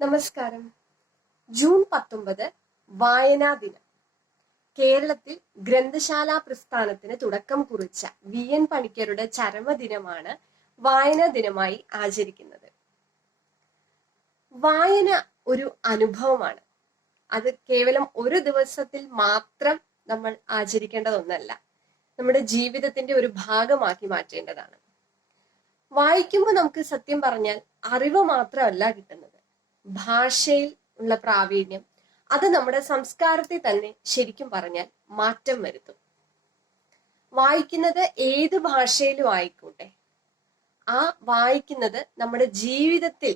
നമസ്കാരം. ജൂൺ 19 വായനാ ദിനം. കേരളത്തിൽ ഗ്രന്ഥശാലാ പ്രസ്ഥാനത്തിന് തുടക്കം കുറിച്ച വി.എൻ. പണിക്കരുടെ ചരമദിനമാണ് വായനാ ദിനമായി ആചരിക്കുന്നത്. വായന ഒരു അനുഭവമാണ്. അത് കേവലം ഒരു ദിവസത്തിൽ മാത്രം നമ്മൾ ആചരിക്കേണ്ടതൊന്നല്ല, നമ്മുടെ ജീവിതത്തിന്റെ ഒരു ഭാഗമാക്കി മാറ്റേണ്ടതാണ്. വായിക്കുമ്പോൾ നമുക്ക് സത്യം പറഞ്ഞാൽ അറിവ് മാത്രമല്ല കിട്ടുന്നത്, ഭാഷയിൽ ഉള്ള പ്രാവീണ്യം, അത് നമ്മുടെ സംസ്കാരത്തെ തന്നെ ശരിക്കും പറഞ്ഞാൽ മാറ്റം വരുത്തും. വായിക്കുന്നത് ഏത് ഭാഷയിലും ആയിക്കോട്ടെ, ആ വായിക്കുന്നത് നമ്മുടെ ജീവിതത്തിൽ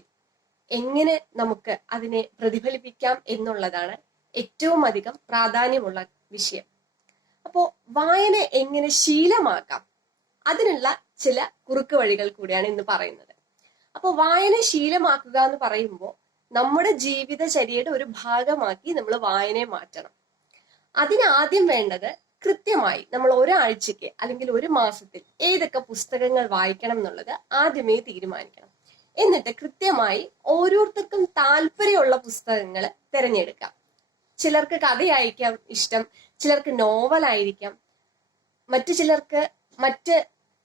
എങ്ങനെ നമുക്ക് അതിനെ പ്രതിഫലിപ്പിക്കാം എന്നുള്ളതാണ് ഏറ്റവും അധികം പ്രാധാന്യമുള്ള വിഷയം. അപ്പോ വായന എങ്ങനെ ശീലമാക്കാം, അതിനുള്ള ചില കുറുക്ക് വഴികൾ കൂടിയാണ് ഇന്ന് പറയുന്നത്. അപ്പൊ വായന ശീലമാക്കുക എന്ന് പറയുമ്പോൾ നമ്മുടെ ജീവിതചര്യയുടെ ഒരു ഭാഗമാക്കി നമ്മൾ വായനയെ മാറ്റണം. അതിനാദ്യം വേണ്ടത് കൃത്യമായി നമ്മൾ ഒരാഴ്ചക്ക് അല്ലെങ്കിൽ ഒരു മാസത്തിൽ ഏതൊക്കെ പുസ്തകങ്ങൾ വായിക്കണം എന്നുള്ളത് ആദ്യമേ തീരുമാനിക്കണം. എന്നിട്ട് കൃത്യമായി ഓരോരുത്തർക്കും താല്പര്യമുള്ള പുസ്തകങ്ങൾ തിരഞ്ഞെടുക്കാം. ചിലർക്ക് കഥയായിരിക്കാം ഇഷ്ടം, ചിലർക്ക് നോവലായിരിക്കാം, മറ്റു ചിലർക്ക് മറ്റ്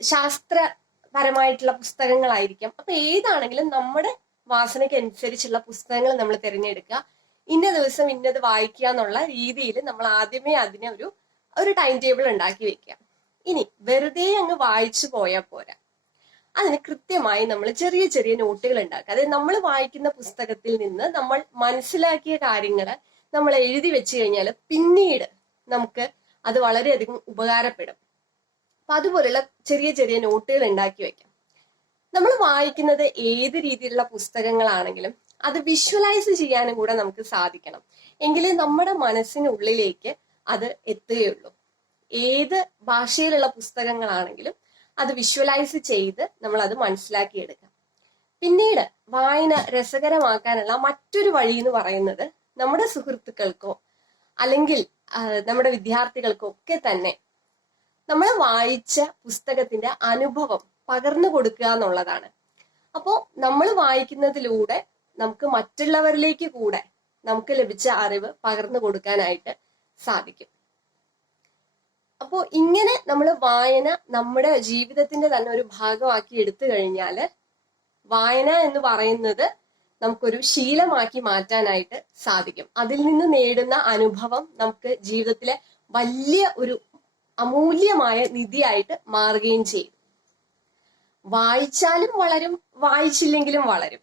ശാസ്ത്രപരമായിട്ടുള്ള പുസ്തകങ്ങളായിരിക്കാം. അപ്പൊ ഏതാണെങ്കിലും നമ്മുടെ വാസനയ്ക്ക് അനുസരിച്ചുള്ള പുസ്തകങ്ങൾ നമ്മൾ തിരഞ്ഞെടുക്കുക. ഇന്ന ദിവസം ഇന്നത് വായിക്കുക എന്നുള്ള രീതിയിൽ നമ്മൾ ആദ്യമേ അതിനെ ഒരു ടൈം ടേബിൾ ഉണ്ടാക്കി വെക്കുക. ഇനി വെറുതെ അങ്ങ് വായിച്ചു പോയാൽ പോരാ, അതിന് കൃത്യമായി നമ്മൾ ചെറിയ ചെറിയ നോട്ടുകൾ ഉണ്ടാക്കുക. അതായത് നമ്മൾ വായിക്കുന്ന പുസ്തകത്തിൽ നിന്ന് നമ്മൾ മനസ്സിലാക്കിയ കാര്യങ്ങൾ നമ്മൾ എഴുതി വെച്ച് കഴിഞ്ഞാൽ പിന്നീട് നമുക്ക് അത് വളരെയധികം ഉപകാരപ്പെടും. അപ്പൊ അതുപോലുള്ള ചെറിയ ചെറിയ നോട്ടുകൾ ഉണ്ടാക്കി വെക്കാം. നമ്മൾ വായിക്കുന്നത് ഏത് രീതിയിലുള്ള പുസ്തകങ്ങളാണെങ്കിലും അത് വിഷ്വലൈസ് ചെയ്യാനും കൂടെ നമുക്ക് സാധിക്കണം. എങ്കിലേ നമ്മുടെ മനസ്സിനുള്ളിലേക്ക് അത് എത്തുകയുള്ളൂ. ഏത് ഭാഷയിലുള്ള പുസ്തകങ്ങളാണെങ്കിലും അത് വിഷ്വലൈസ് ചെയ്ത് നമ്മൾ അത് മനസ്സിലാക്കിയെടുക്കാം. പിന്നീട് വായന രസകരമാക്കാനുള്ള മറ്റൊരു വഴി എന്ന് പറയുന്നത് നമ്മുടെ സുഹൃത്തുക്കൾക്കോ അല്ലെങ്കിൽ നമ്മുടെ വിദ്യാർത്ഥികൾക്കോ ഒക്കെ തന്നെ നമ്മൾ വായിച്ച പുസ്തകത്തിന്റെ അനുഭവം പകർന്നു കൊടുക്കുക എന്നുള്ളതാണ്. അപ്പോ നമ്മൾ വായിക്കുന്നതിലൂടെ നമുക്ക് മറ്റുള്ളവരിലേക്ക് കൂടെ നമുക്ക് ലഭിച്ച അറിവ് പകർന്നു കൊടുക്കാനായിട്ട് സാധിക്കും. അപ്പോ ഇങ്ങനെ നമ്മൾ വായന നമ്മുടെ ജീവിതത്തിന്റെ തന്നെ ഒരു ഭാഗമാക്കി എടുത്തു കഴിഞ്ഞാല് വായന എന്ന് പറയുന്നത് നമുക്കൊരു ശീലമാക്കി മാറ്റാനായിട്ട് സാധിക്കും. അതിൽ നിന്ന് നേടുന്ന അനുഭവം നമുക്ക് ജീവിതത്തിലെ വലിയ ഒരു അമൂല്യമായ നിധിയായിട്ട് മാറുകയും ചെയ്യും. വായിച്ചാലും വളരും, വായിച്ചില്ലെങ്കിലും വളരും.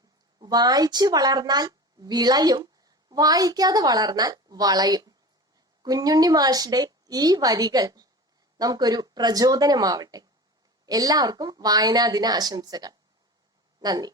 വായിച്ചു വളർന്നാൽ വിളയും, വായിക്കാതെ വളർന്നാൽ വളയും. കുഞ്ഞുണ്ണി മാഷിന്റെ ഈ വരികൾ നമുക്കൊരു പ്രചോദനമാവട്ടെ. എല്ലാവർക്കും വായനാ ദിന ആശംസകൾ. നന്ദി.